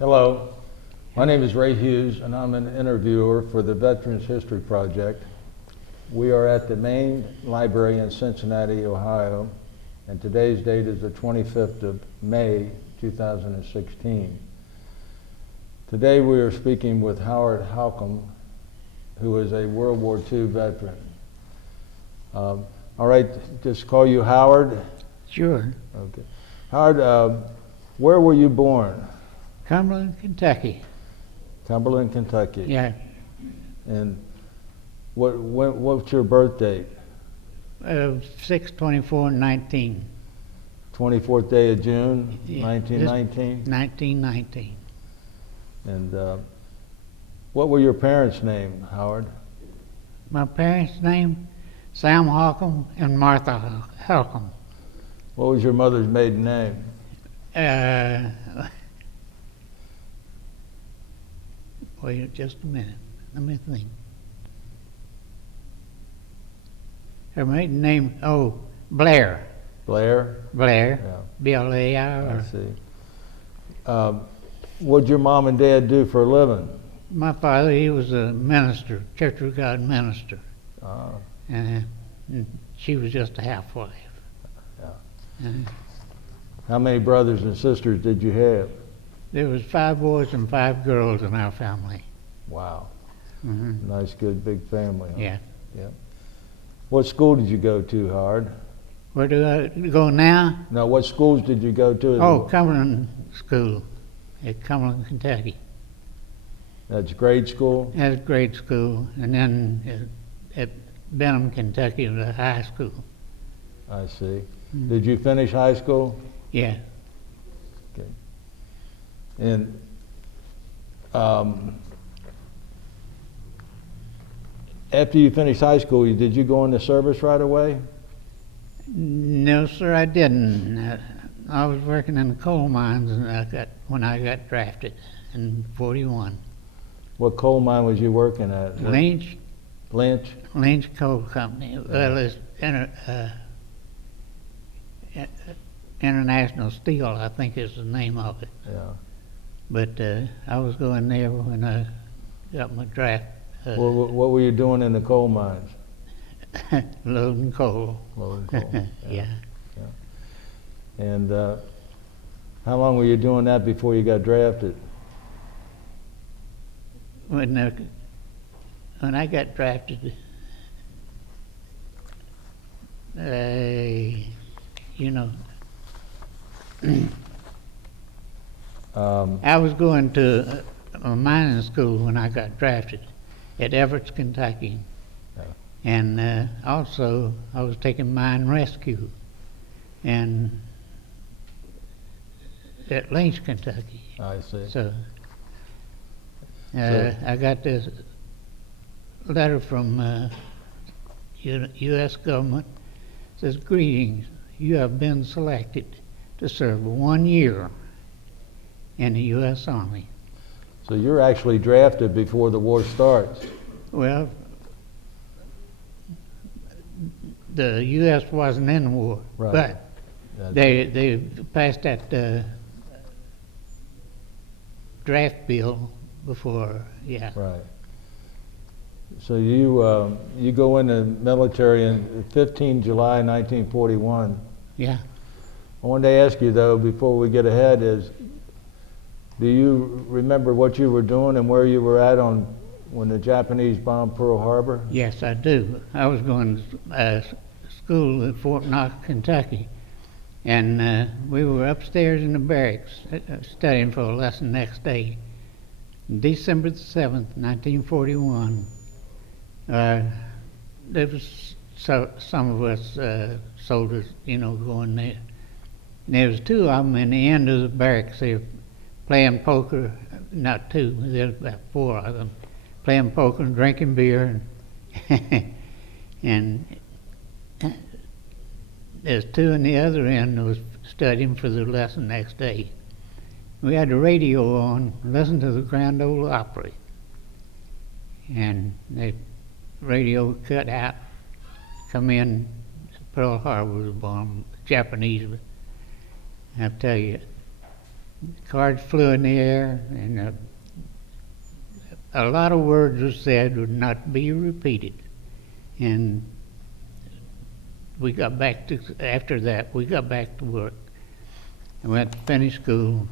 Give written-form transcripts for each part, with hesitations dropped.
Hello, my name is Ray Hughes and I'm an interviewer for the Veterans History Project. We are at the main library in Cincinnati, Ohio, and today's date is the 25th of May, 2016. Today we are speaking with Howard Halcomb, who is a World War II veteran. All right, just call you Howard? Sure. Okay. Howard, where were you born? Cumberland, Kentucky. Cumberland, Kentucky. Yeah. And what's your birth date? 6/24/19. 24th day of June, Yeah, 1919? 1919. And what were your parents' names, Howard? My parents' name, Sam Halcomb and Martha Halcomb. What was your mother's maiden name? Wait just a minute. Let me think. Her maiden name, Blair. Blair? Blair. Yeah. B-L-A-I-R. I see. What'd your mom and dad do for a living? My father, he was a minister, Church of God minister. And she was just a half-wife. Yeah. How many brothers and sisters did you have? There was 5 boys and 5 girls in our family. Wow. Mm-hmm. Nice, good, big family, huh? Yeah. Yeah. What school did you go to, Howard? Where do I go now? No, what schools did you go to? Cumberland School at Cumberland, Kentucky. That's grade school? That's grade school. And then at Benham, Kentucky, the high school. I see. Mm. Did you finish high school? Yeah. Okay. And after you finished high school, did you go into service right away? No, sir, I didn't. I was working in the coal mines when I got drafted in '41. What coal mine was you working at? Lynch Coal Company. Yeah. Well, it's International Steel, I think is the name of it. Yeah. But I was going there when I got my draft. What were you doing in the coal mines? Loading coal. Loading coal. Yeah. Yeah. And how long were you doing that before you got drafted? When I got drafted, I was going to a mining school when I got drafted at Everett, Kentucky. Yeah. And also I was taking mine rescue and at Lynch, Kentucky. I see. So I got this letter from U.S. government. It says, "Greetings, you have been selected to serve 1 year in the U.S. Army." So you're actually drafted before the war starts. Well, the U.S. wasn't in the war, Right. but they passed that draft bill before, yeah. Right. So you go in the military in 15 July 1941. Yeah. I wanted to ask you though, before we get ahead, do you remember what you were doing and where you were at when the Japanese bombed Pearl Harbor? Yes, I do. I was going to school at Fort Knox, Kentucky, and we were upstairs in the barracks studying for a lesson next day. December the 7th, 1941, there was some of us soldiers, going there. And there was 2 of them in the end of the barracks. They were playing poker, not 2, there was about 4 of them, playing poker and drinking beer. And there's 2 in the other end that was studying for the lesson next day. We had the radio on, listened to the Grand Ole Opry. And the radio cut out, come in, Pearl Harbor was bombed, Japanese. I tell you, cards flew in the air, and a lot of words were said would not be repeated. And we got back to, after that, we got back to work. I went to finish school.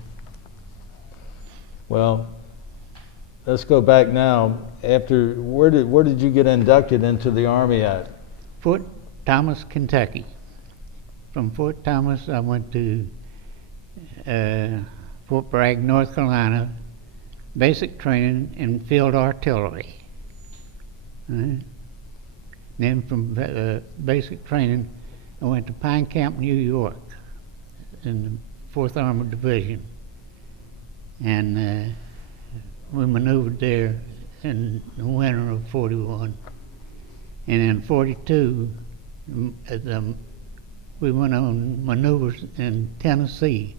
Well, let's go back now. After, where did you get inducted into the Army at? Fort Thomas, Kentucky. From Fort Thomas, I went to Fort Bragg, North Carolina, basic training in field artillery. Then from basic training, I went to Pine Camp, New York, in the 4th Armored Division. And we maneuvered there in the winter of 41. And in 42, we went on maneuvers in Tennessee,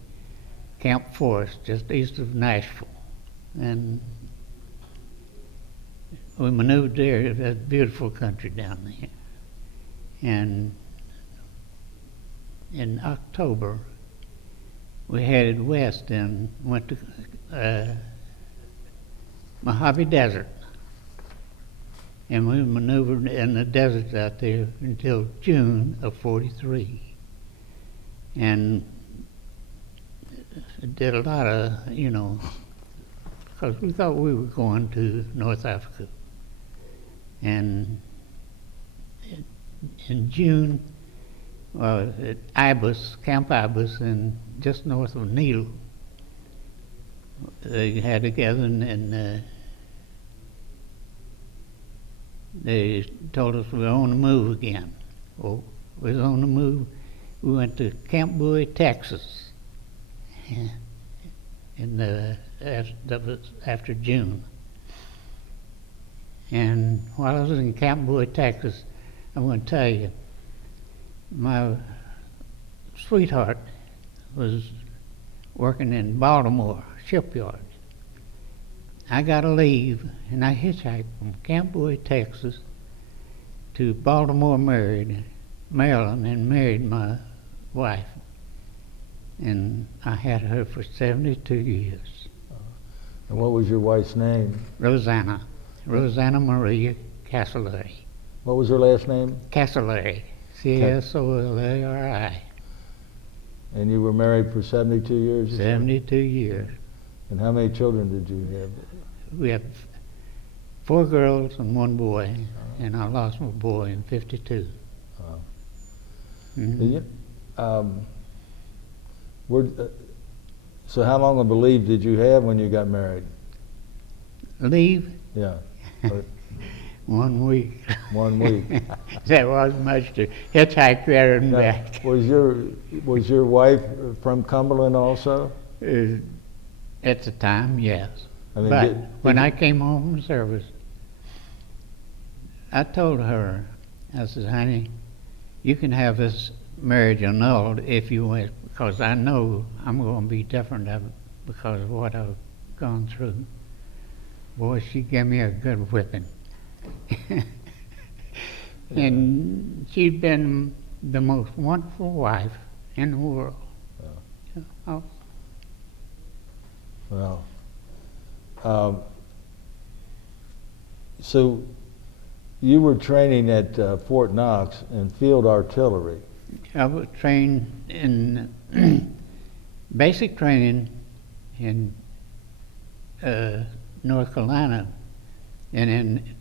Camp Forest, just east of Nashville. And we maneuvered there. It's a beautiful country down there. And in October, we headed west and went to Mojave Desert. And we maneuvered in the desert out there until June of 43. And did a lot of, because we thought we were going to North Africa. And in June, at Ibis, Camp Ibis, and just north of Needle, they had together and they told us we were on the move again. Well, we was on the move. We went to Camp Bowie, Texas, that was after June. And while I was in Camp Bowie, Texas, I'm going to tell you, my sweetheart was working in Baltimore shipyard. I got to leave, and I hitchhiked from Camp Bowie, Texas, to Baltimore, Maryland, and married my wife. And I had her for 72 years. And what was your wife's name? Rosanna Maria Casolari. What was her last name? Casolari, Casolari. And you were married for 72 years? 72 years. And how many children did you have? We had 4 girls and 1 boy, and I lost my boy in 52. Mm-hmm. So how long of a leave did you have when you got married? Leave? Yeah. 1 week. 1 week. That wasn't much to hitchhike there and back. Was your wife from Cumberland also? At the time, yes. I mean, but when I came home from service, I told her, I said, honey, you can have this marriage annulled if you want, because I know I'm going to be different because of what I've gone through. Boy, she gave me a good whipping. And she'd been the most wonderful wife in the world. Oh. Well, so you were training at Fort Knox in field artillery. I was trained in basic training in North Carolina, and then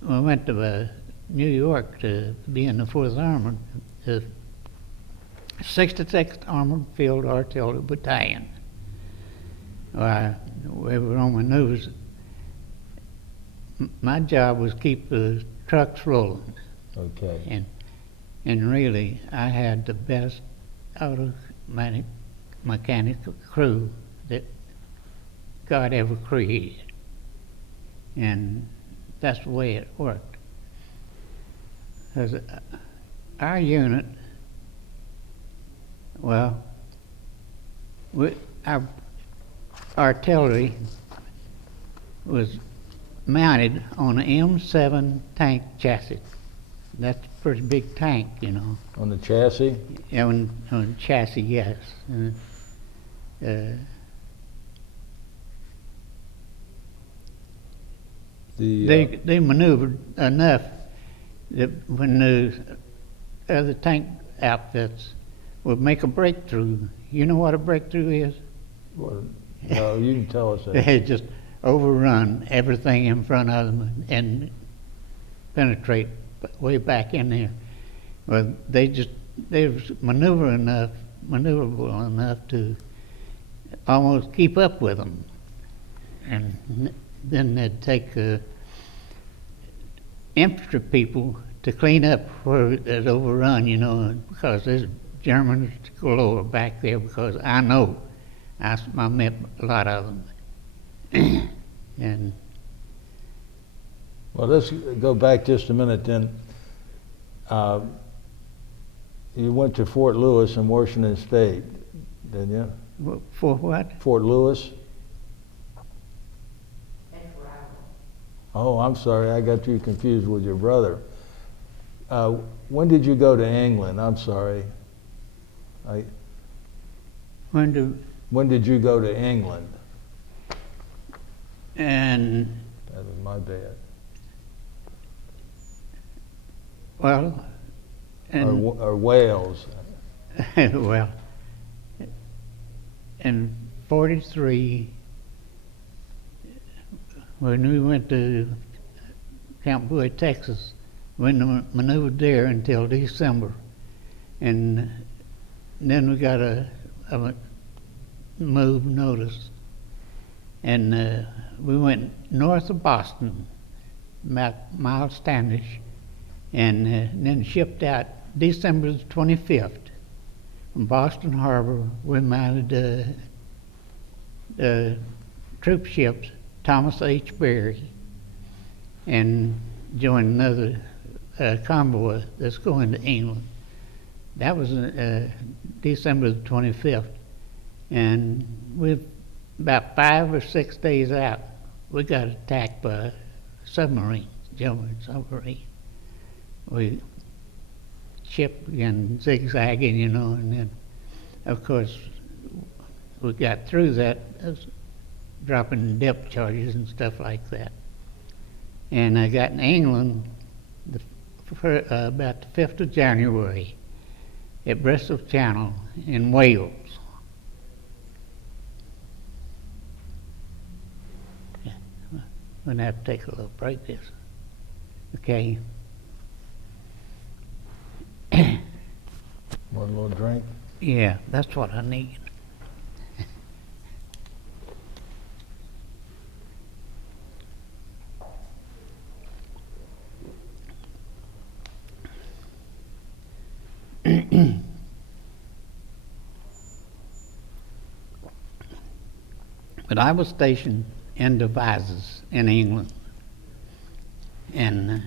we went to New York to be in the 4th Armored, the 66th Armored Field Artillery Battalion. We were on maneuvers. My job was keep the trucks rolling. Okay. And really, I had the best automatic mechanical crew that God ever created. And that's the way it worked. Because our unit, well, our artillery was mounted on an M7 tank chassis. That's a pretty big tank, you know. On the chassis? On the chassis, yes. They maneuvered enough that when the other tank outfits would make a breakthrough. You know what a breakthrough is? Well, no, you can tell us that. They had just overrun everything in front of them and penetrate way back in there. Well, they was maneuverable enough to almost keep up with them. And then they'd take infantry people to clean up where it had overrun, you know, because there's Germans galore back there, because I know. I met a lot of them. And Well, let's go back just a minute then. You went to Fort Lewis in Washington State, didn't you? for what? Fort Lewis? Oh, I'm sorry, I got you confused with your brother. When did you go to England? I'm sorry. When did you go to England? And That was my bad. well, and Or Wales. well, in '43, when we went to Camp Bowie, Texas, we maneuvered there until December, and then we got a move notice, and we went north of Boston, about Miles Standish, and then shipped out December the 25th. From Boston Harbor, we mounted troop ships Thomas H. Berry and joined another convoy that's going to England. That was December the 25th. And with about 5 or 6 days out, we got attacked by submarines, German submarines. We ship began zigzagging, you know, and then, of course, we got through that, dropping depth charges and stuff like that. And I got in England about the 5th of January at Bristol Channel in Wales. Yeah. I'm gonna have to take a little break this. Okay. Want a little drink? Yeah, that's what I need. But I was stationed in Devizes in England, and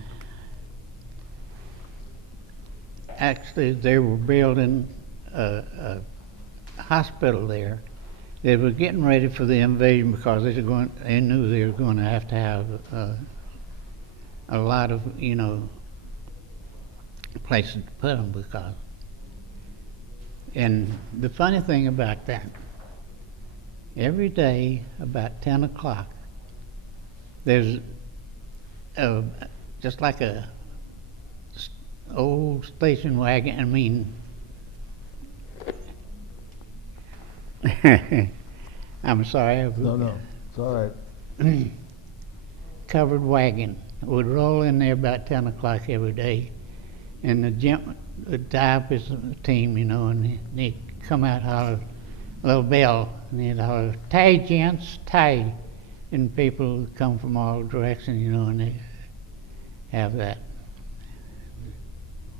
actually they were building a hospital there. They were getting ready for the invasion because they knew they were going to have a lot of, you know, places to put them because. And the funny thing about that, every day about 10 o'clock, there's just like a old station wagon. I mean, I'm sorry. No, it's all right. Covered wagon would roll in there about 10 o'clock every day, and the gentleman would tie up his team, you know, and he'd come out holler a little bell, and he'd holler, "Tie, gents, tie," and people would come from all directions, you know, and they have that.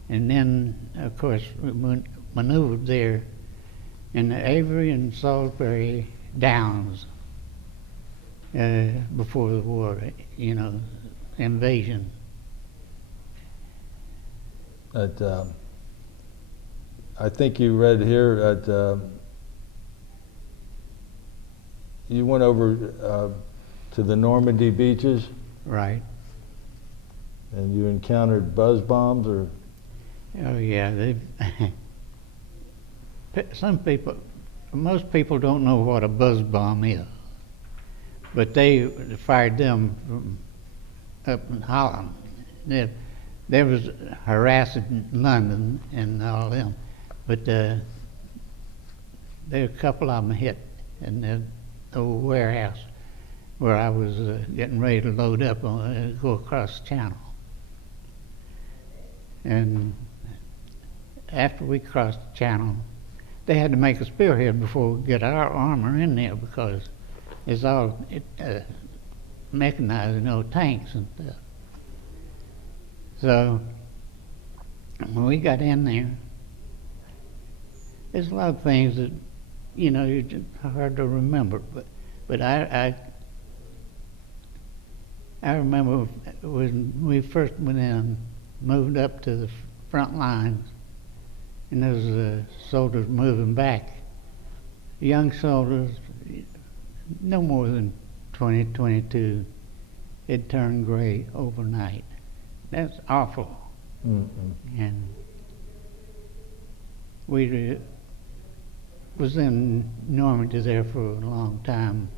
And then, of course, we maneuvered there in the Avery and Salisbury Downs before the war, you know, invasion. I think you read here that you went over to the Normandy beaches. Right. And you encountered buzz bombs, or? Oh yeah, some people most people don't know what a buzz bomb is, but they fired them from up in Holland. They was harassing London and all them, but there a couple of them hit in the old warehouse where I was getting ready to load up on go across the channel. And after we crossed the channel, they had to make a spearhead before we get our armor in there because it's all mechanized, tanks and stuff. So when we got in there, there's a lot of things that you're just hard to remember. But I remember when we first went in, moved up to the front lines, and those soldiers moving back. Young soldiers, no more than 20, 22, it turned gray overnight. That's awful. Mm-hmm. And we was in Normandy there for a long time.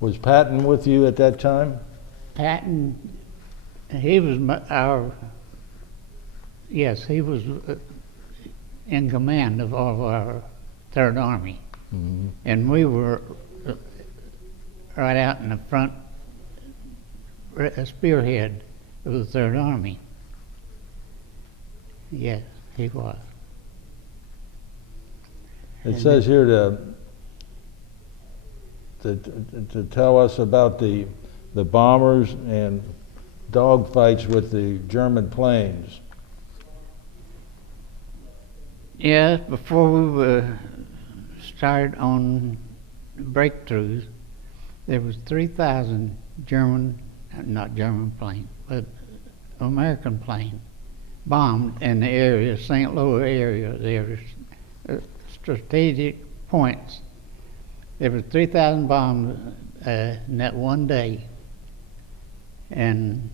Was Patton with you at that time? Patton, he was he was in command of all of our Third Army. Mm-hmm. And we were right out in the front spearhead of the Third Army. Yes, he was. It says here to tell us about the bombers and dogfights with the German planes. Yeah, before we started on breakthroughs, there was 3,000 not German planes, but American planes bombed in the area, St. Louis area. There were strategic points. There were 3,000 bombs in that one day, and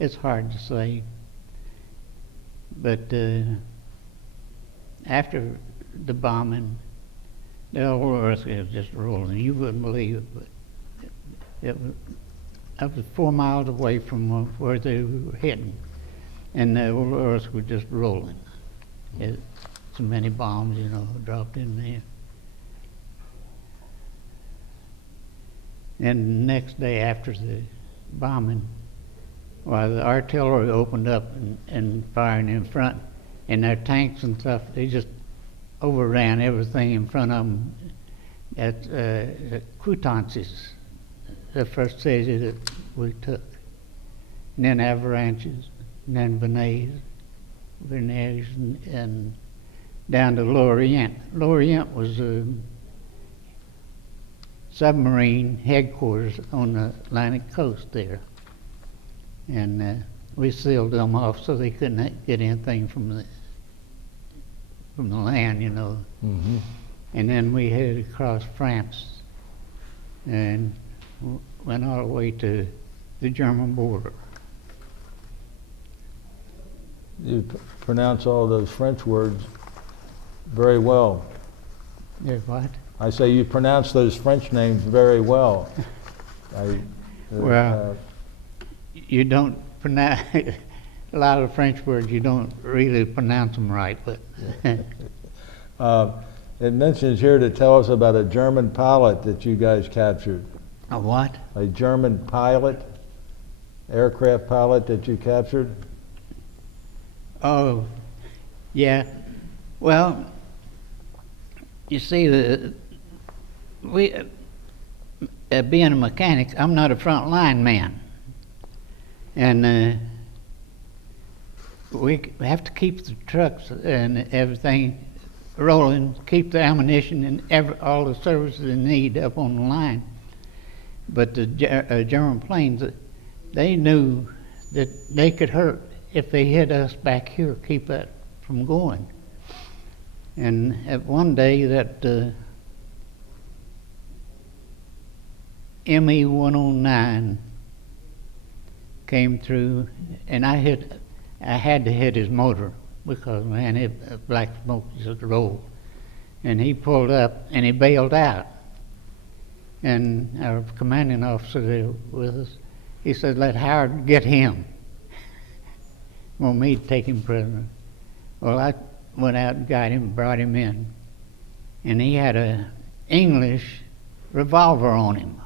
it's hard to say, but after the bombing, the whole earth was just rolling. You wouldn't believe it, but I was 4 miles away from where they were hitting, and the whole earth was just rolling. So many bombs, dropped in there. And the next day after the bombing, the artillery opened up and firing in front, and their tanks and stuff, they just overran everything in front of them at Coutances, the first city that we took. And then Avalanches, and then Venez, and down to Lorient. Lorient was a submarine headquarters on the Atlantic coast there. And we sealed them off so they couldn't get anything from the land, Mm-hmm. And then we headed across France and went all the way to the German border. You pronounce all those French words very well. What? I say you pronounce those French names very well. You don't pronounce a lot of French words. You don't really pronounce them right, but. It mentions here to tell us about a German pilot that you guys captured. A what? A German pilot, aircraft pilot that you captured. Oh, yeah. Well, you see, being a mechanic, I'm not a front line man. And we have to keep the trucks and everything rolling, keep the ammunition and all the services they need up on the line. But the German planes, they knew that they could hurt if they hit us back here, keep that from going. And at one day that ME 109 came through, and I had to hit his motor because, man, it black smoke just rolled. And he pulled up and he bailed out. And our commanding officer there with us, he said, "Let Howard get him." Want me to take him prisoner. Well, I went out and got him, brought him in, and he had a English revolver on him.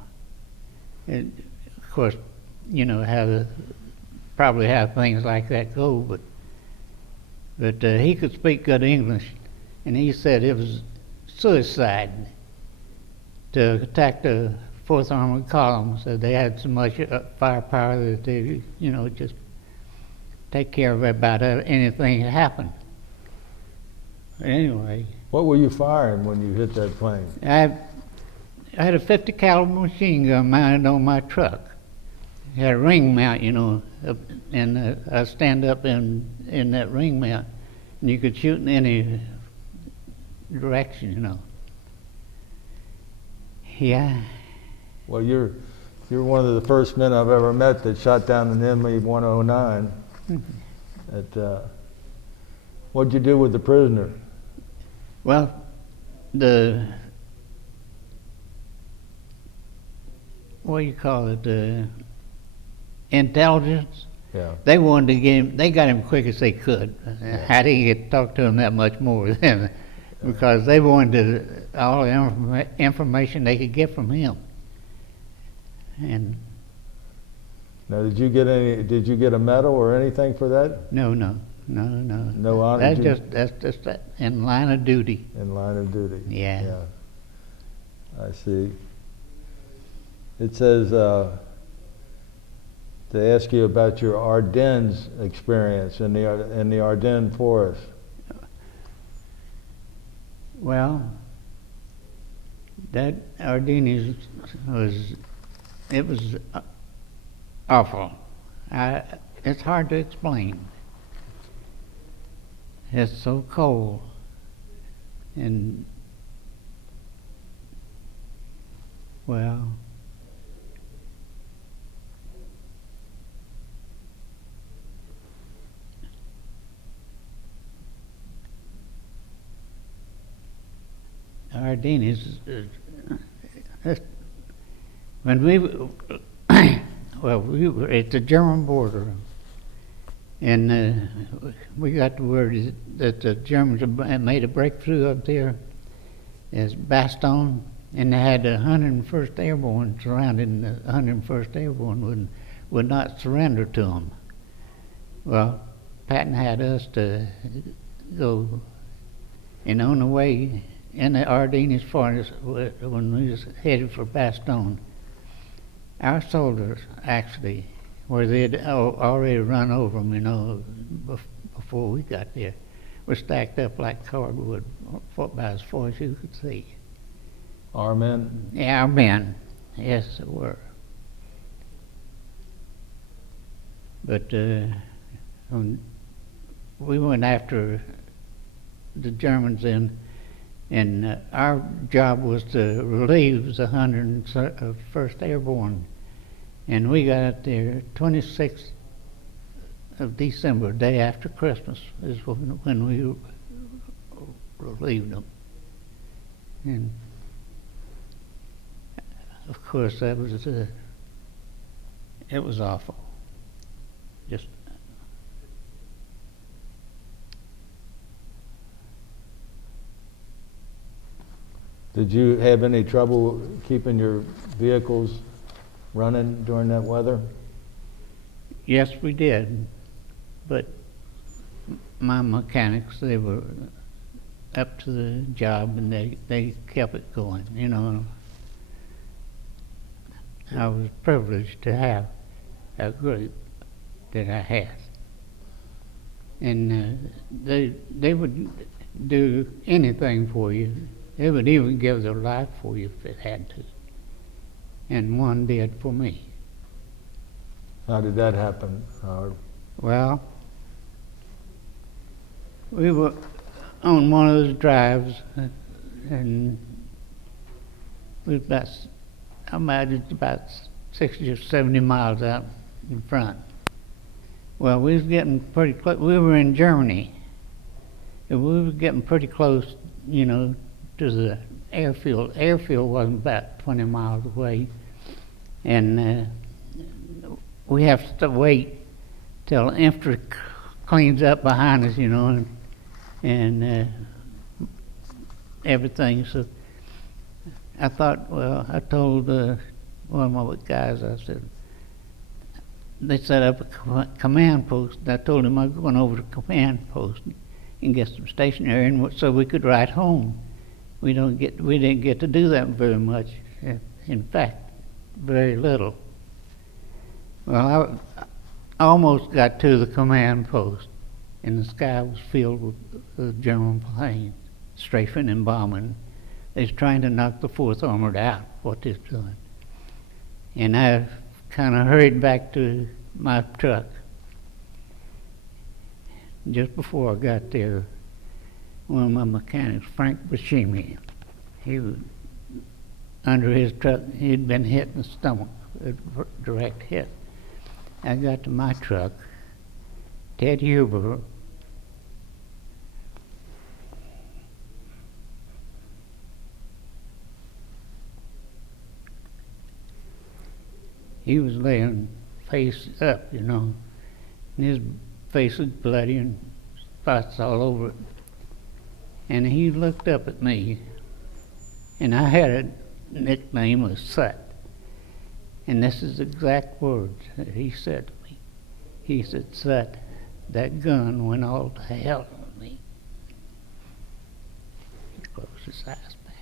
Of course, you know how probably how things like that go, but he could speak good English, and he said it was suicide to attack the 4th Armored Column. So they had so much firepower that they, you know, just take care of about anything that happened. But anyway, What were you firing when you hit that plane? I had a 50 caliber machine gun mounted on my truck. It had a ring mount, you know, and I stand up in that ring mount, and you could shoot in any direction, you know. Yeah. Well, you're one of the first men I've ever met that shot down an ME 109. What'd you do with the prisoner? Well, what do you call it? The intelligence. Yeah. They wanted to get him. They got him quick as they could. Yeah. I didn't get to talk to him that much more then, because they wanted all the information they could get from him. And Now, did you get a medal or anything for that? no. No honor? That's just in line of duty. In line of duty. Yeah. Yeah. I see. It says to ask you about your Ardennes experience in the Ardennes forest. Well, that Ardennes was awful. It's hard to explain. It's so cold, and well, Ardennes, when we were at the German border, and we got the word that the Germans had made a breakthrough up there as Bastogne, and they had the 101st Airborne surrounding. The 101st Airborne would not surrender to them. Well, Patton had us to go, and on the way in the Ardennes forest, when we was headed for Bastogne, our soldiers actually, where they'd already run over them, you know, before we got there, were stacked up like cardwood, about as far as you could see. Our men? Yeah, our men, yes, they were. But we went after the Germans and our job was to relieve the 101st Airborne. And we got up there 26th of December, day after Christmas, is when we relieved them. And of course that was it was awful. Just Did you have any trouble keeping your vehicles running during that weather? yes, we did, but my mechanics, they were up to the job, and they kept it going, you know. I was privileged to have a group that I had, and they would do anything for you. They would even give their life for you if it had to, and one did for me. How did that happen, Howard? Well, we were on one of those drives, and we was about, I imagine it's about 60 or 70 miles out in front. Well, we was getting pretty close. We were in Germany. And we were getting pretty close, you know, to the airfield. Airfield wasn't about 20 miles away. And we have to wait till infantry cleans up behind us, you know, and everything. So I thought, well, I told one of my guys, I said, they set up a command post. I told him I was going over to command post and get some stationery, and so we could ride home. We didn't get to do that very much. In fact, very little. Well, I almost got to the command post, and the sky was filled with German planes, strafing and bombing. They was trying to knock the 4th Armored out, what they're doing. And I kind of hurried back to my truck. Just before I got there, one of my mechanics, Frank Buscemi, he was under his truck. He'd been hit in the stomach, a direct hit. I got to my truck. Ted Huber, he was laying face up, you know, and his face was bloody and spots all over it. And he looked up at me, and I had a nickname of Sut. And this is the exact words that he said to me. He said, Sut, that gun went all to hell with me. He closed his eyes back.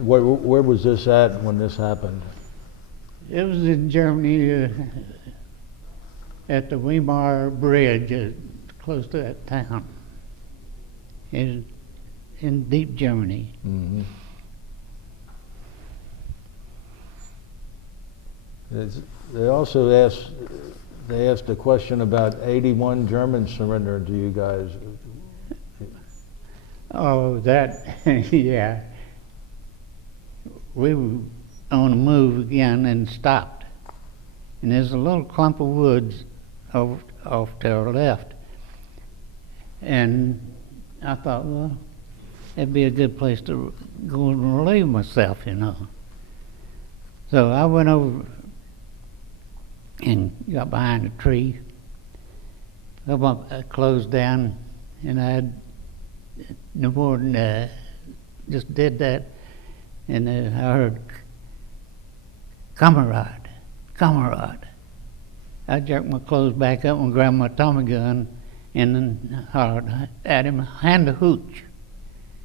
Where was this at when this happened? It was in Germany, at the Weimar Bridge, close to that town. It was in deep Germany. Mm-hmm. They also asked a question about 81 Germans surrendering to you guys. Oh, that, yeah. We were on the move again and stopped. And there's a little clump of woods off to our left. And I thought, well, that'd be a good place to go and relieve myself, you know. So I went over and got behind a tree. I closed down, and I had no more than just did that. And I heard, Kamerad, Kamerad. I jerked my clothes back up and grabbed my Tommy gun and then hollered at him, hand the hooch.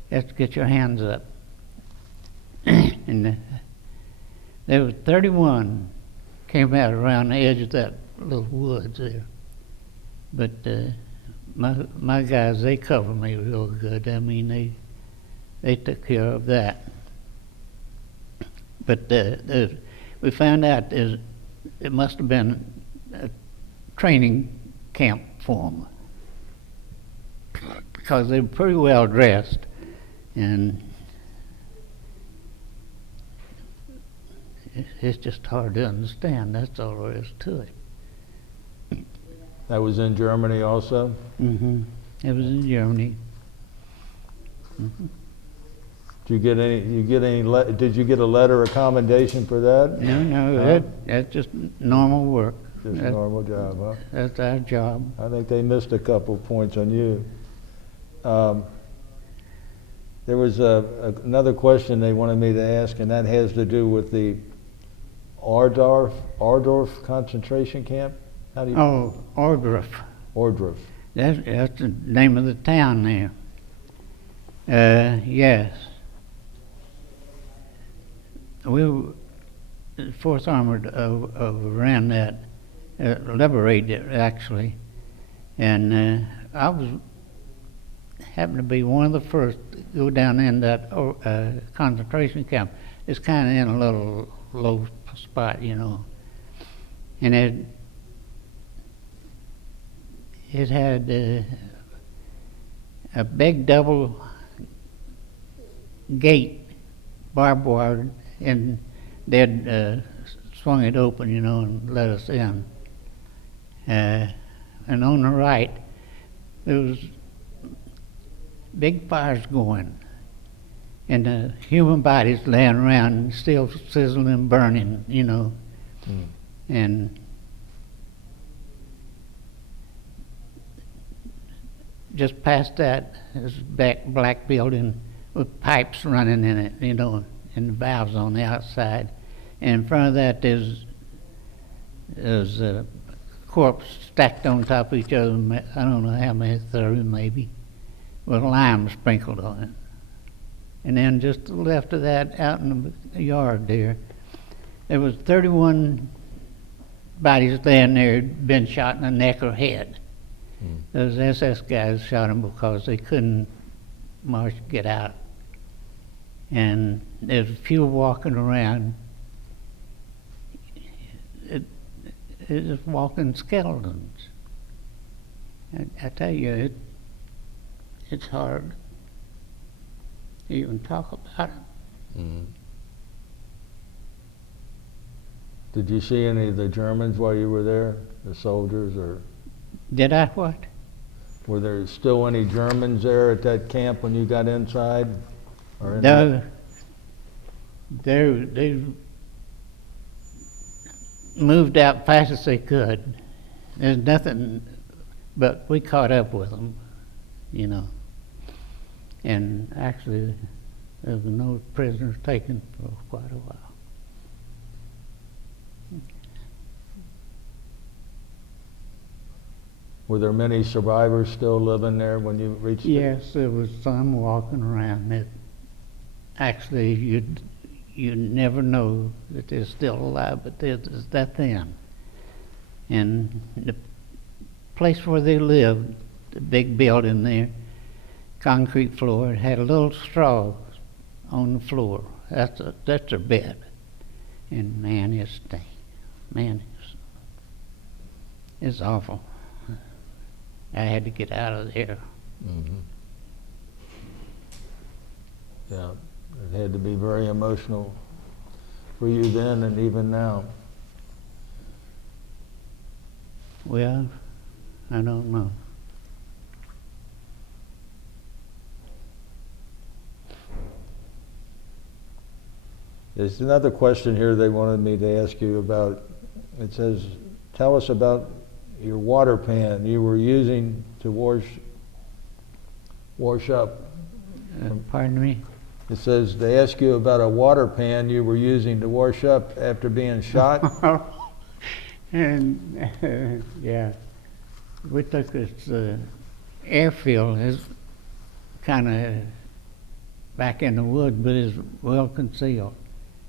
You have to get your hands up. And there was 31 came out around the edge of that little woods there. But my guys, they covered me real good. I mean, they took care of that. But we found out it must have been a training camp for them, because they were pretty well dressed, and it's just hard to understand. That's all there is to it. That was in Germany also? Mm-hmm. It was in Germany. Mm-hmm. Did you get a letter of commendation for that? No, that's just normal work. Just a normal job, huh? That's our job. I think they missed a couple points on you. There was another question they wanted me to ask, and that has to do with the Ohrdruf concentration camp. How do you? Oh, Ohrdruf. Ohrdruf. That's the name of the town there. Yes. We were, 4th Armored ran that, liberated it actually, and I happened to be one of the first to go down in that concentration camp. It's kind of in a little low spot, you know, and it had a big double gate, barbed wire, and they'd swung it open, you know, and let us in. And on the right, there was big fires going, and human bodies laying around, still sizzling and burning, you know. And just past that is a black building with pipes running in it, you know, and valves on the outside. And in front of that there's a corpse stacked on top of each other. I don't know how many, 30 maybe, with lime sprinkled on it. And then just to the left of that, out in the yard there was 31 bodies laying there who'd been shot in the neck or head. Those SS guys shot them because they couldn't get out. And there's a few walking around. It's just walking skeletons. I tell you, it's hard to even talk about it. Did you see any of the Germans while you were there, the soldiers, or Did I what? were there still any Germans there at that camp when you got inside? Or in No, they moved out fast as they could. There's nothing, but we caught up with them, you know. And actually, there was no prisoners taken for quite a while. Were there many survivors still living there when you reached it? Yes, there was some walking around that actually you'd never know that they're still alive, but there's that thin. And the place where they lived, the big building there, concrete floor, it had a little straw on the floor. That's their bed. And man, it stank. Man, it's awful. I had to get out of there. Yeah, it had to be very emotional for you then and even now. Well, I don't know. There's another question here they wanted me to ask you about. It says, tell us about your water pan you were using to wash up. Pardon me? It says they ask you about a water pan you were using to wash up after being shot. And yeah, we took this airfield. It's kind of back in the woods, but it's well concealed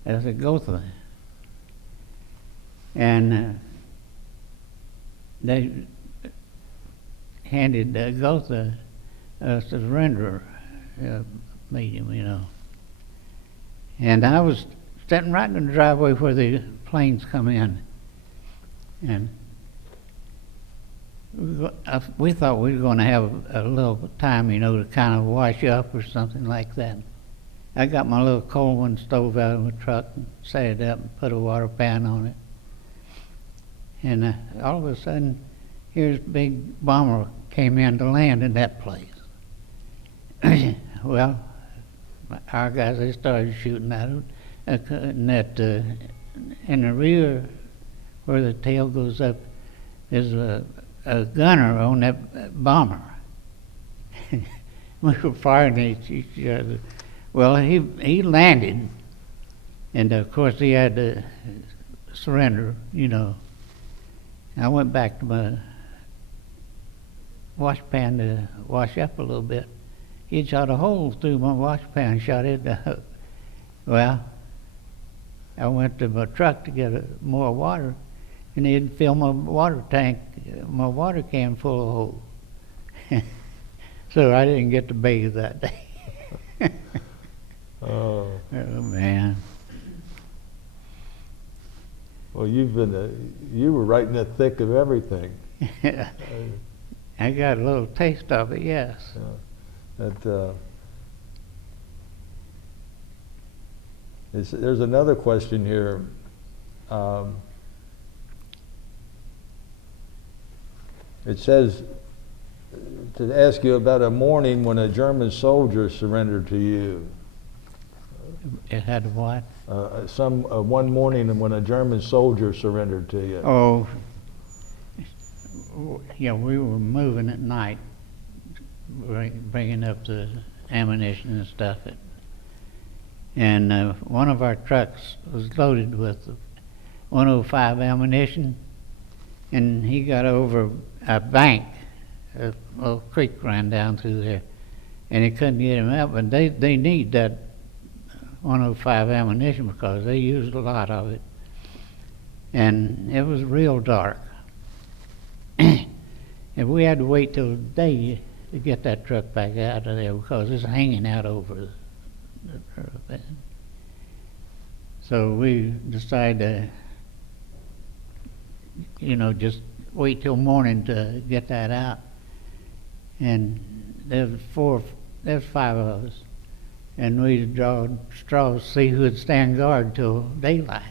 as a Gotha. And they handed Gotha a surrender medium, you know. And I was sitting right in the driveway where the planes come in. And we thought we were going to have a little time, you know, to kind of wash up or something like that. I got my little coal one stove out of my truck and set it up and put a water pan on it. And all of a sudden, here's a big bomber came in to land in that place. Well, our guys, they started shooting at him. And in the rear, where the tail goes up, there's a gunner on that bomber. We were firing at each other. Well, he landed, and of course he had to surrender, you know. I went back to my wash pan to wash up a little bit. He shot a hole through my wash pan and shot it up. Well, I went to my truck to get more water, and he'd fill my water tank, my water can full of holes. So I didn't get to bathe that day. Oh man. Well, you were right in the thick of everything. I got a little taste of it, yes. That, there's another question here. It says to ask you about a morning when a German soldier surrendered to you. It had what? One morning when a German soldier surrendered to you. Oh, yeah, we were moving at night, bringing up the ammunition and stuff. And one of our trucks was loaded with 105 ammunition, and he got over a bank, a little creek ran down through there, and he couldn't get him out, but they need that 105 ammunition because they used a lot of it. And it was real dark. And we had to wait till day to get that truck back out of there because it's hanging out over the So we decided to, just wait till morning to get that out. And there's 5 of us. And we drawed straws to see who would stand guard till daylight.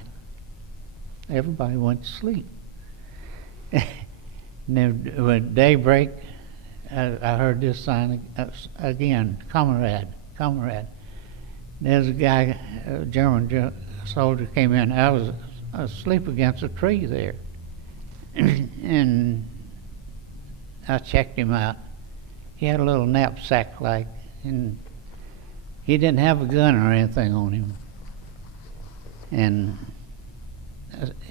Everybody went to sleep. And then when daybreak, I heard this sign again, comrade, comrade. There's a guy, a German soldier came in. I was asleep against a tree there. And I checked him out. He had a little knapsack and he didn't have a gun or anything on him. And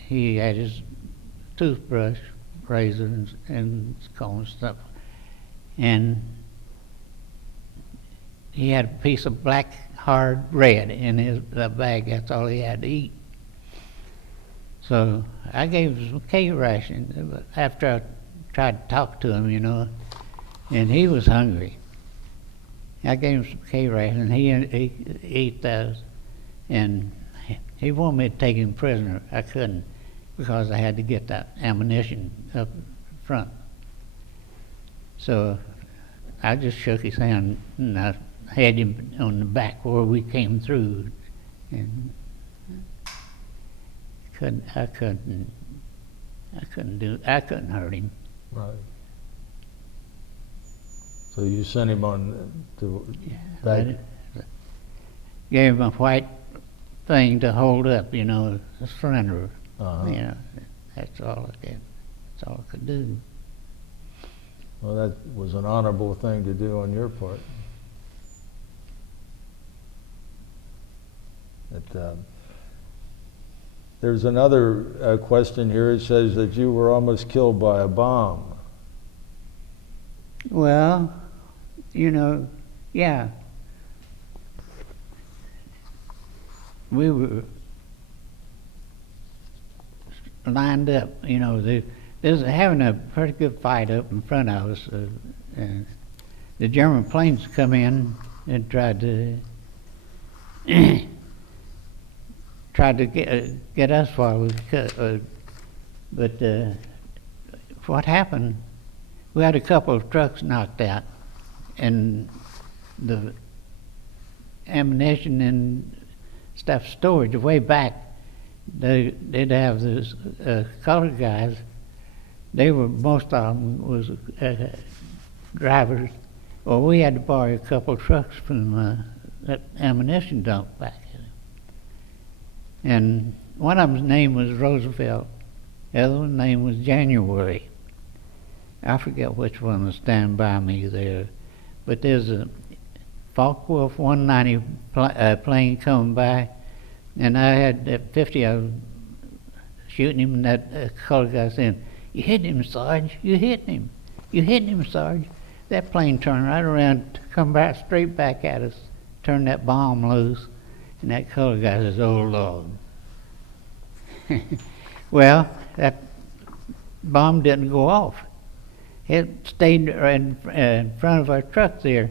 he had his toothbrush, razor, and comb and stuff. And he had a piece of black hard bread in his bag. That's all he had to eat. So I gave him some K-ration after I tried to talk to him, and he was hungry. I gave him some K-ration, and he ate those, and he wanted me to take him prisoner. I couldn't because I had to get that ammunition up front. So I just shook his hand, and I had him on the back where we came through, and I couldn't hurt him. Right. So you sent him on to back. Gave him a white thing to hold up, a surrender. Uh-huh. That's all I did. That's all I could do. Well, that was an honorable thing to do on your part. There's another question here. It says that you were almost killed by a bomb. Well, yeah. We were lined up, there's having a pretty good fight up in front of us. And the German planes come in and tried to get us while we could. But what happened, we had a couple of trucks knocked out, and the ammunition and stuff storage way back, they'd have this colored guys. Most of them was drivers. Well, we had to borrow a couple of trucks from that ammunition dump back. And one of them's name was Roosevelt. The other one's name was January. I forget which one was standing by me there. But there's a Focke-Wulf 190 plane coming by, and I had 50 of them shooting him, and that colored guy saying, "You hit him, Sarge, you hit him. You hit him, Sarge." That plane turned right around, come back straight back at us, turned that bomb loose, and that colored guy says, "Oh, Lord." Well, that bomb didn't go off. It stayed right in front of our truck there.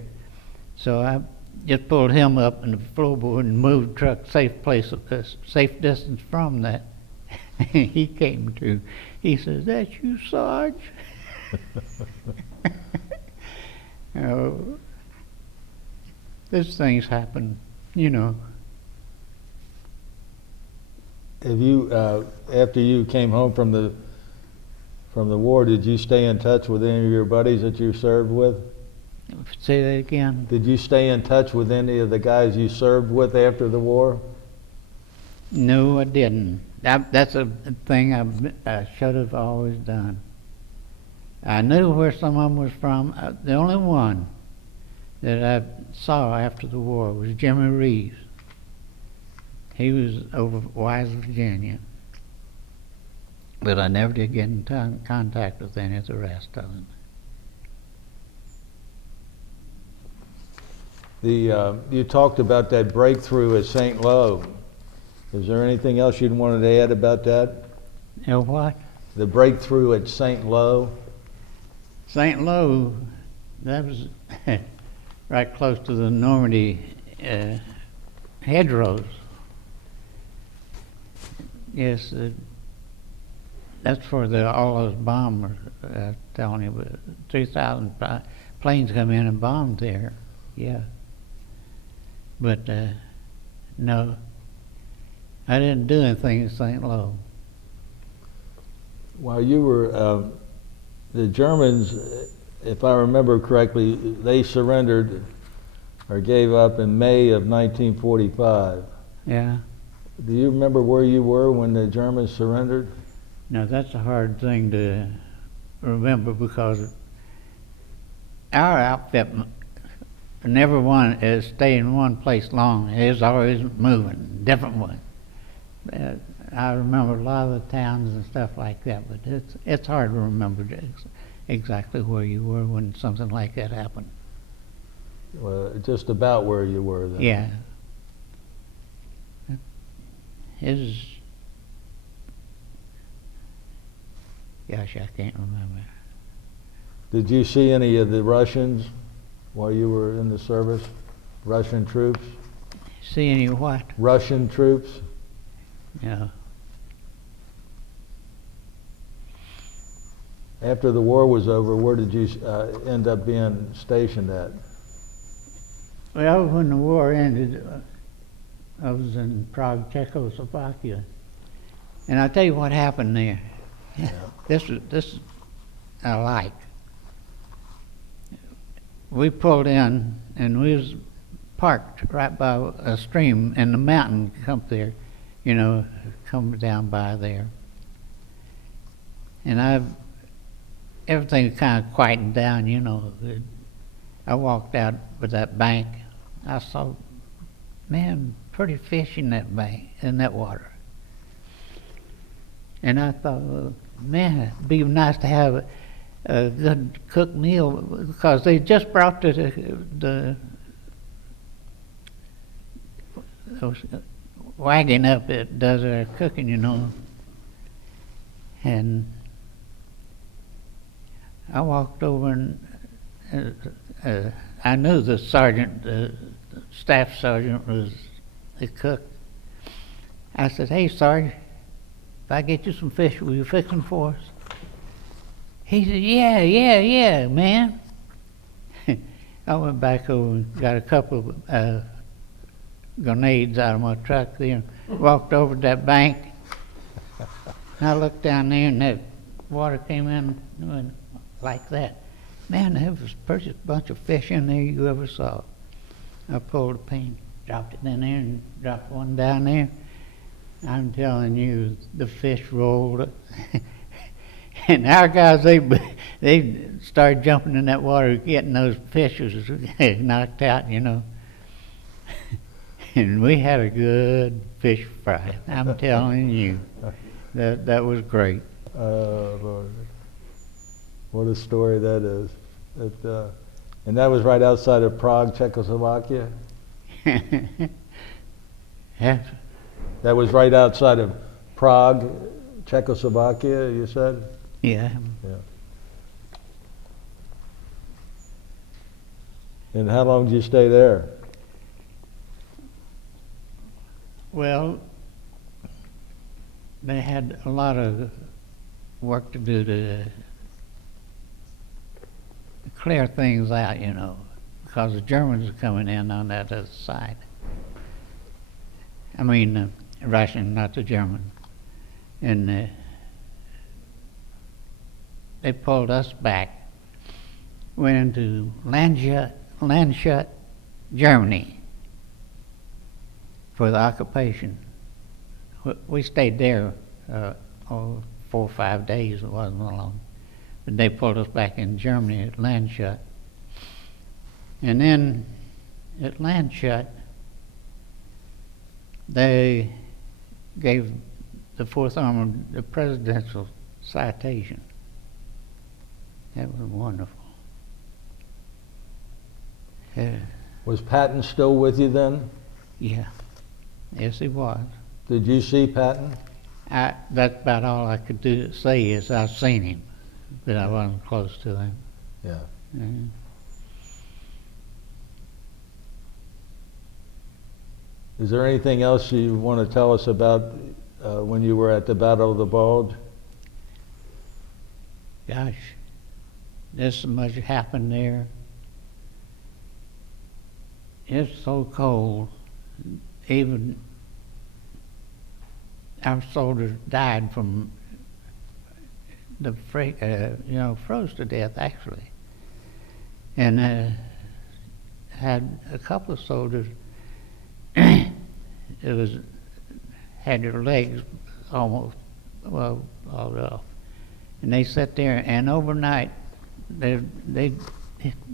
So I just pulled him up in the floorboard and moved the truck safe distance from that. He came to. He says, "That's you, Sarge?" Oh, These things happen, you know. Have you, after you came home from the war, did you stay in touch with any of your buddies that you served with? Say that again. Did you stay in touch with any of the guys you served with after the war? No, I didn't. That's a thing I should have always done. I knew where some of them was from. The only one that I saw after the war was Jimmy Reeves. He was over Wise, Virginia. But I never did get in contact with any of the rest of them. You talked about that breakthrough at St. Lo. Is there anything else you'd wanted to add about that? You know what? The breakthrough at St. Lo? St. Lo, that was right close to the Normandy hedgerows. Yes, that's where all those bombers, telling you, 3,000 planes come in and bombed there. Yeah. But no, I didn't do anything in St. Lo. While you were, the Germans, if I remember correctly, they surrendered or gave up in May of 1945. Yeah. Do you remember where you were when the Germans surrendered? Now that's a hard thing to remember because our outfit never stay in one place long. It was always moving, different one. I remember a lot of the towns and stuff like that, but it's hard to remember exactly where you were when something like that happened. Well, just about where you were then. Yeah. It was, gosh, I can't remember. Did you see any of the Russians while you were in the service? Russian troops? See any what? Russian troops? Yeah. After the war was over, where did you end up being stationed at? Well, when the war ended, I was in Prague, Czechoslovakia. And I'll tell you what happened there. Yeah. This I like. We pulled in and we was parked right by a stream and the mountain come there, you know, come down by there. And everything kind of quieted down, you know. I walked out with that bank. I saw, man, pretty fish in that bank, in that water. And I thought, well, man, it'd be nice to have a good cooked meal because they just brought the wagon up that does our cooking, you know. And I walked over and I knew the sergeant, the staff sergeant was the cook. I said, "Hey, Sergeant, if I get you some fish, will you fix them for us?" He said, yeah, man. I went back over and got a couple of grenades out of my truck there and walked over to that bank. And I looked down there and that water came in like that. Man, there was the prettiest bunch of fish in there you ever saw. I pulled a pin, dropped it in there and dropped one down there. I'm telling you, the fish rolled. And our guys, they started jumping in that water, getting those fishes knocked out, you know. And we had a good fish fry. I'm telling you, that was great. Lord. What a story that is. And that was right outside of Prague, Czechoslovakia? Yeah. That was right outside of Prague, Czechoslovakia, you said? Yeah. Yeah. And how long did you stay there? Well, they had a lot of work to do to clear things out, you know, because the Germans are coming in on that other side. I mean, Russian, not the German. And they pulled us back, went into Landshut, Germany for the occupation. We stayed there 4 or 5 days, it wasn't long. But they pulled us back in Germany at Landshut. And then at Landshut, they gave the Fourth Armored the presidential citation. That was wonderful. Was Patton still with you then? Yeah. Yes, he was. Did you see Patton? That's about all I could say is I've seen him, but I wasn't close to him. Yeah. Mm-hmm. Is there anything else you want to tell us about when you were at the Battle of the Bulge? Gosh, there's so much happened there. It's so cold. Even our soldiers died from the froze to death actually. And had a couple of soldiers had their legs almost all off, and they sat there, and overnight they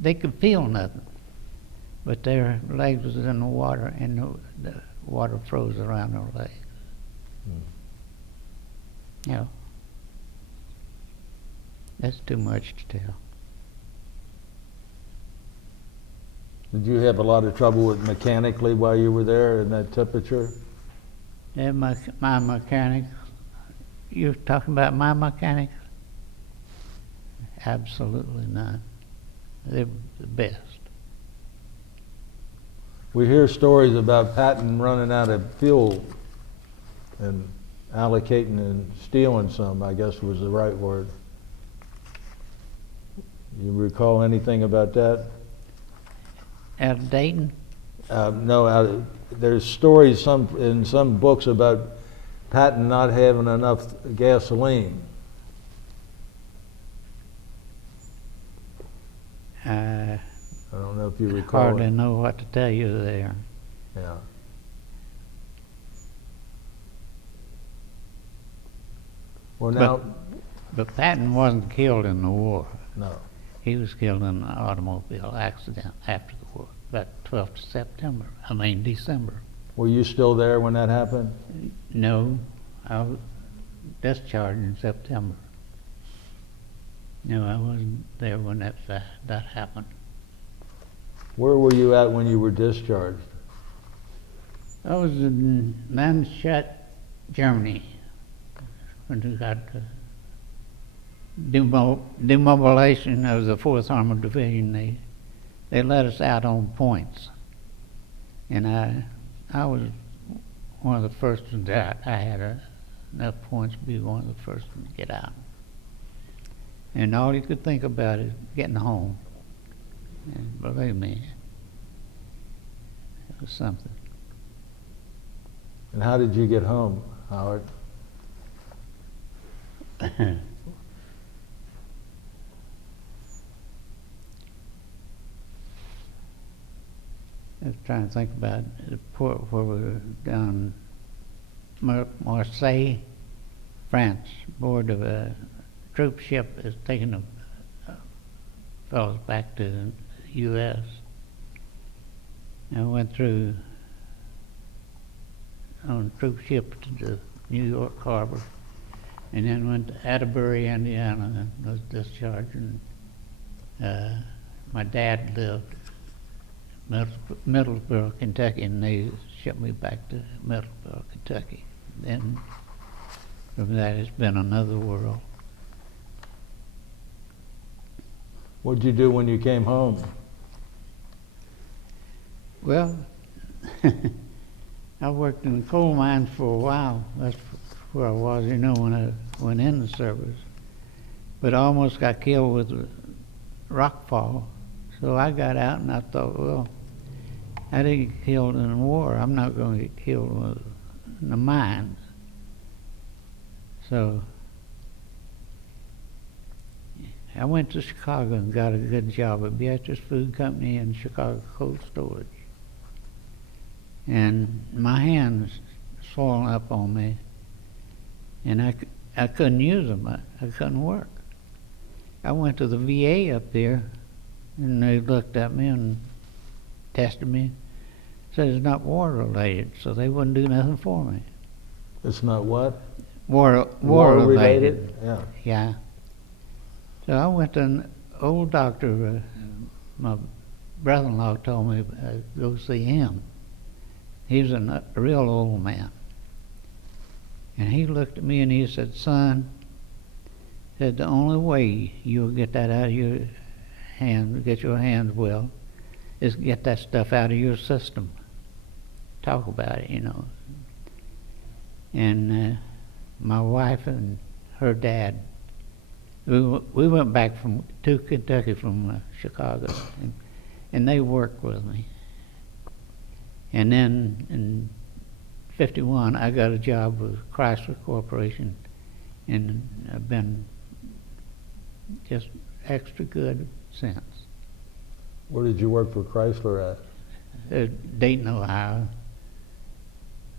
could feel nothing, but their legs was in the water, and the water froze around their legs. Yeah, that's too much to tell. Did you have a lot of trouble with mechanically while you were there in that temperature? Yeah, my mechanics. You're talking about my mechanics? Absolutely not. They were the best. We hear stories about Patton running out of fuel and allocating and stealing some, I guess was the right word. You recall anything about that? Out of Dayton? No, there's stories in some books about Patton not having enough gasoline. I don't know if you recall. Hardly know what to tell you there. Yeah. Well, now. But Patton wasn't killed in the war. No. He was killed in an automobile accident after the war, about 12th of December. Were you still there when that happened? No, I was discharged in September. No, I wasn't there when that happened. Where were you at when you were discharged? I was in Landshut, Germany, when we got demobilization of the 4th Armored Division. They let us out on points, and I was one of the first ones out. I had enough points to be one of the first ones to get out. And all you could think about is getting home. And believe me, it was something. And how did you get home, Howard? I was trying to think about the port where we were down Marseille, France, aboard of a troop ship that's taking the fellows back to the U.S. And went through on a troop ship to the New York harbor, and then went to Atterbury, Indiana, and was discharged. And my dad lived Middlesboro, Kentucky, and they shipped me back to Middlesboro, Kentucky. Then from that, it's been another world. What'd you do when you came home? Well, I worked in the coal mines for a while. That's where I was, when I went in the service. But I almost got killed with rockfall, So I got out and I thought, well, I didn't get killed in the war. I'm not going to get killed in the mines. So I went to Chicago and got a good job at Beatrice Food Company in Chicago Cold Storage. And my hands swollen up on me, and I couldn't use them. I couldn't work. I went to the VA up there, and they looked at me and tested me. Said it's not war related, so they wouldn't do nothing for me. It's not what? War related? Yeah. Yeah. So I went to an old doctor. My brother-in-law told me go see him. He was a real old man. And he looked at me and he said, son, said the only way you'll get that out of your hands, get your hands well, is get that stuff out of your system. Talk about it, you know. And my wife and her dad, we went back to Kentucky from Chicago, and they worked with me. And then in '51, I got a job with Chrysler Corporation, and I've been just extra good since. Where did you work for Chrysler at? Dayton, Ohio.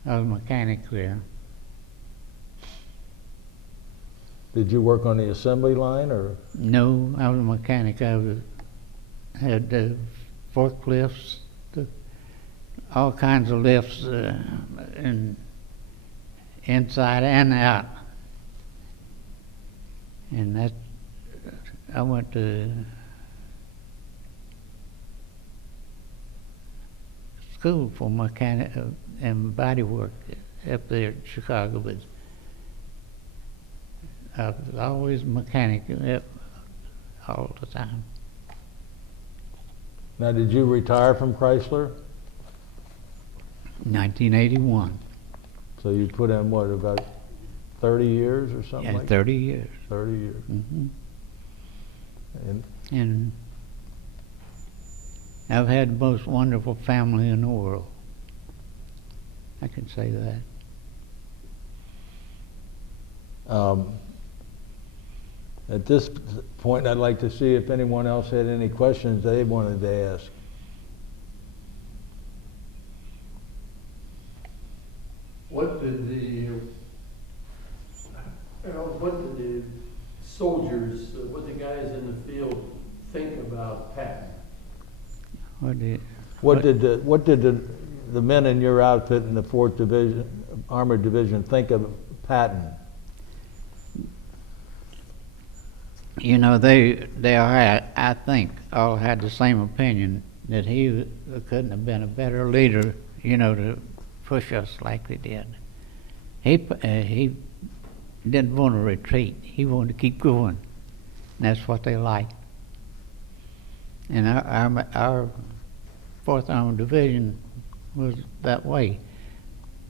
I was a mechanic there. Did you work on the assembly line, or? No, I was a mechanic. Had forklifts, all kinds of lifts, inside and out. And that, I went to school for mechanic and body work up there in Chicago, but I was always a mechanic all the time. Now, did you retire from Chrysler? 1981. So you put in, what, about 30 years or something Yeah, like 30 years. 30 years. Hmm. And And I've had the most wonderful family in the world. I can say that. At this point, I'd like to see if anyone else had any questions they wanted to ask. What did the soldiers, what the guys in the field think about Patton? What did the men in your outfit in the 4th Division, Armored Division, think of Patton? You know, they are, I think, all had the same opinion that he couldn't have been a better leader, you know, to push us like they did. He didn't want to retreat. He wanted to keep going. And that's what they liked. And our 4th Armored Division was that way.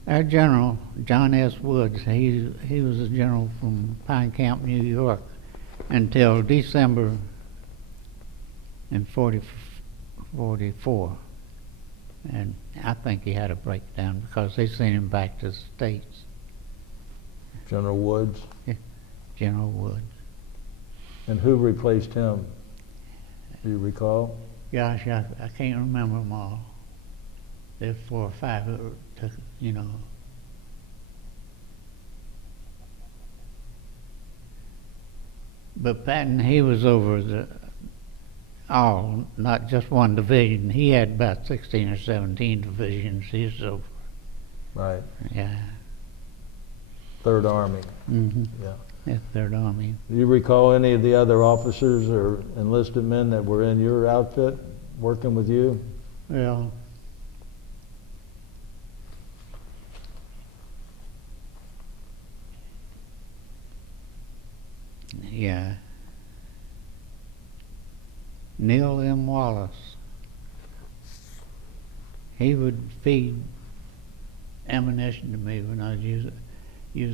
Our general, John S. Woods, he was a general from Pine Camp, New York, until December in 44. And I think he had a breakdown because they sent him back to the States. General Woods? Yeah, General Woods. And who replaced him? Do you recall? Gosh, I can't remember them all. There's 4 or 5 who took, you know. But Patton, he was over all, not just one division. He had about 16 or 17 divisions. He was over. Right. Yeah. 3rd Army. Mm-hmm. Yeah. Yeah, 3rd Army. Do you recall any of the other officers or enlisted men that were in your outfit working with you? Well, yeah. Neil M. Wallace. He would feed ammunition to me when I'd use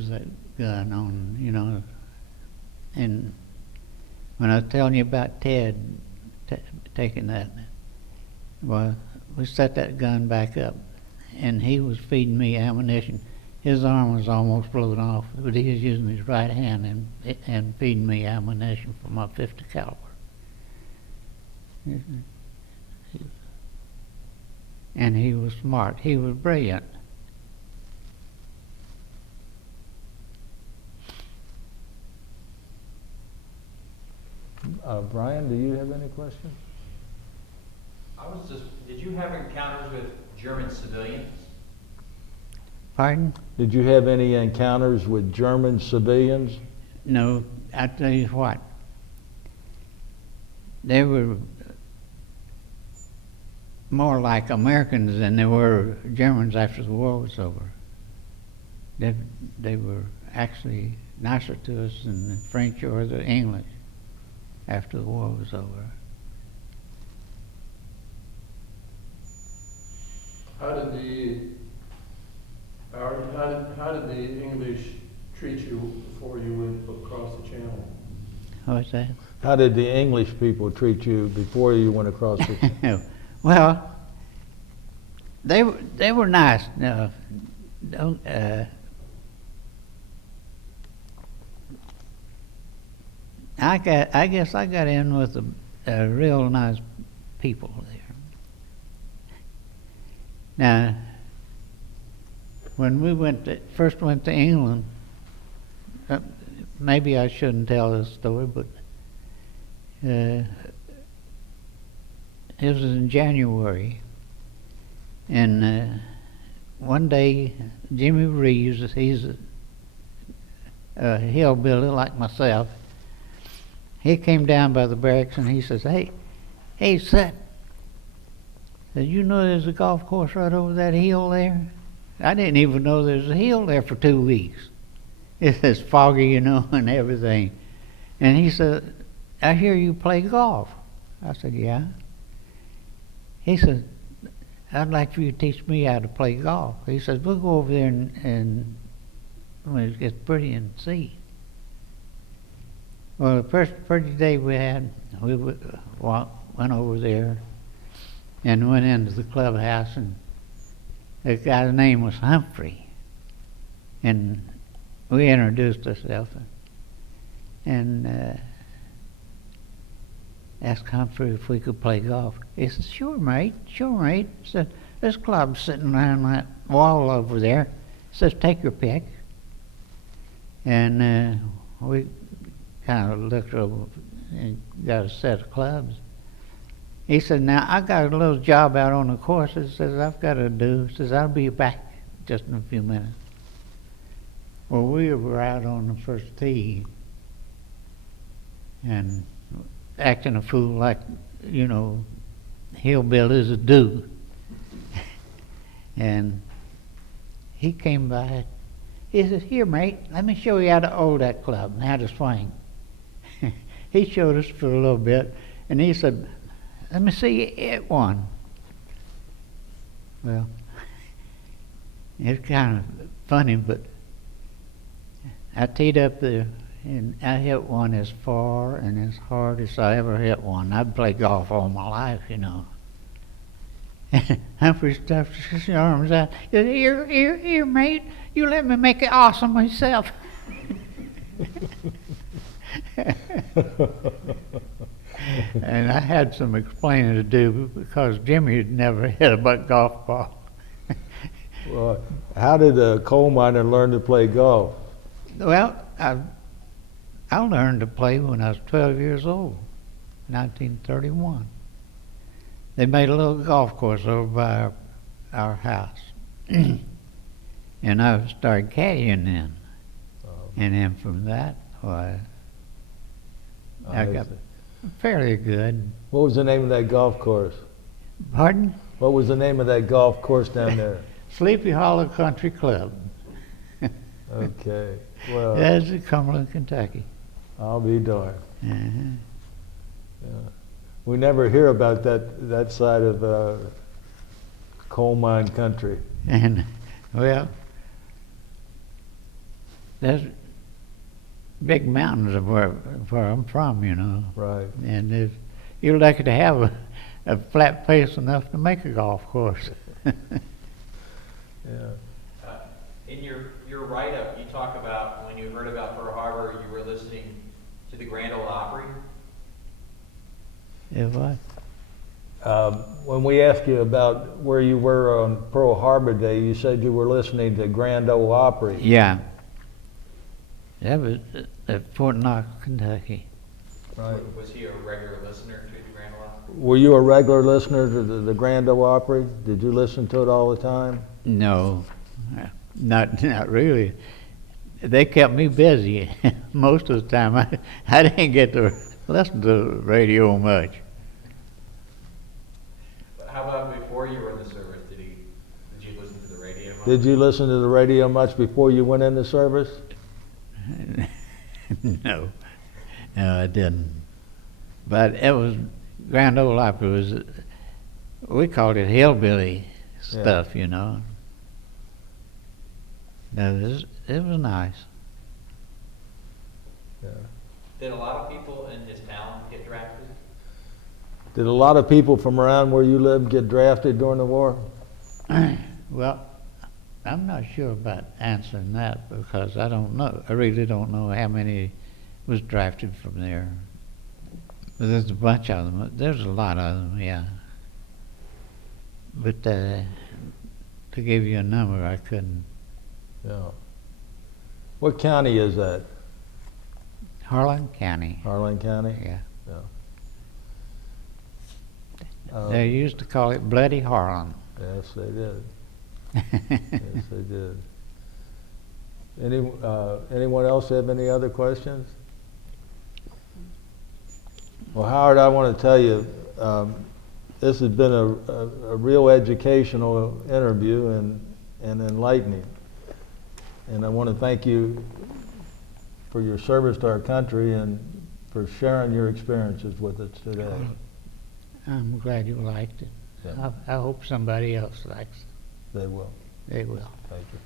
that gun on, you know. And when I was telling you about Ted, taking that. Well, we set that gun back up, and he was feeding me ammunition. His arm was almost blown off, but he was using his right hand and feeding me ammunition for my 50 caliber. And he was smart. He was brilliant. Brian, do you have any questions? Did you have encounters with German civilians? Pardon? Did you have any encounters with German civilians? No, I tell you what. They were more like Americans than they were Germans after the war was over. They were actually nicer to us than the French or the English after the war was over. How did the English treat you before you went across the channel? What's that? How did the English people treat you before you went across the... Well, they were nice. No, don't. I guess I got in with a real nice people there. Now, when we first went to England, maybe I shouldn't tell this story, but it was in January, and one day Jimmy Reeves, he's a hillbilly like myself, he came down by the barracks and he says, hey, Seth, did you know there's a golf course right over that hill there? I didn't even know there's a hill there for 2 weeks. It's foggy, you know, and everything. And he said, I hear you play golf. I said, yeah. He said, I'd like for you to teach me how to play golf. He says, we'll go over there and when it gets pretty and see. Well, the first day we had, we went over there and went into the clubhouse, and the guy's name was Humphrey. And we introduced ourselves and asked Humphrey if we could play golf. He said, sure, mate. He said, this club's sitting around that wall over there. He says, take your pick. And we kind of looked over and got a set of clubs. He said, now, I got a little job out on the course. He says, I've got to do. He says, I'll be back just in a few minutes. Well, we were out on the first tee and acting a fool like, you know, hillbillies do. And he came by. He says, here, mate, let me show you how to hold that club and how to swing. He showed us for a little bit, and he said, let me see you hit one. Well, it's kind of funny, but I teed up there, and I hit one as far and as hard as I ever hit one. I'd played golf all my life, you know. Humphrey stuffed his arms out. He said, here, mate, you let me make it awesome myself. And I had some explaining to do because Jimmy had never hit a golf ball. Well, how did a coal miner learn to play golf? Well, I learned to play when I was 12 years old, 1931. They made a little golf course over by our house. And I started caddying then. And then from that, why, I got fairly good. What was the name of that golf course? Pardon? What was the name of that golf course down there? Sleepy Hollow Country Club. Okay. Well, That's in Cumberland, Kentucky. I'll be darned. Uh-huh. Yeah. We never hear about that side of coal mine country. And, well, there's big mountains of where I'm from, you know. Right. And there's, you're lucky to have a flat place enough to make a golf course. Yeah. In your write-up, you talk about when you heard about Pearl Harbor, you were listening to the Grand Ole Opry. It was. When we asked you about where you were on Pearl Harbor Day, you said you were listening to Grand Ole Opry. Yeah. That was at Fort Knox, Kentucky. Right. Was he a regular listener to the Grand Ole Opry? Were you a regular listener to the Grand Ole Opry? Did you listen to it all the time? No, not really. They kept me busy most of the time. I didn't get to listen to the radio much. How about before you were in the service? Did you listen to the radio much? Did you listen to the radio much before you went into service? No, I didn't. But it was Grand Ole Opry was, we called it hillbilly stuff, you know. It was nice. Yeah. Did a lot of people in his town get drafted? Did a lot of people from around where you lived get drafted during the war? Well, I'm not sure about answering that because I don't know. I really don't know how many was drafted from there. But there's a bunch of them. There's a lot of them, yeah. But to give you a number, I couldn't. Yeah. What county is that? Harlan County. Harlan County? Yeah. Yeah. They used to call it Bloody Harlan. Yes, they did. Yes, they did. Anyone else have any other questions? Well, Howard, I want to tell you, this has been a real educational interview and enlightening. And I want to thank you for your service to our country and for sharing your experiences with us today. I'm glad you liked it. Yeah. I hope somebody else likes it. They will. They will. Thank you.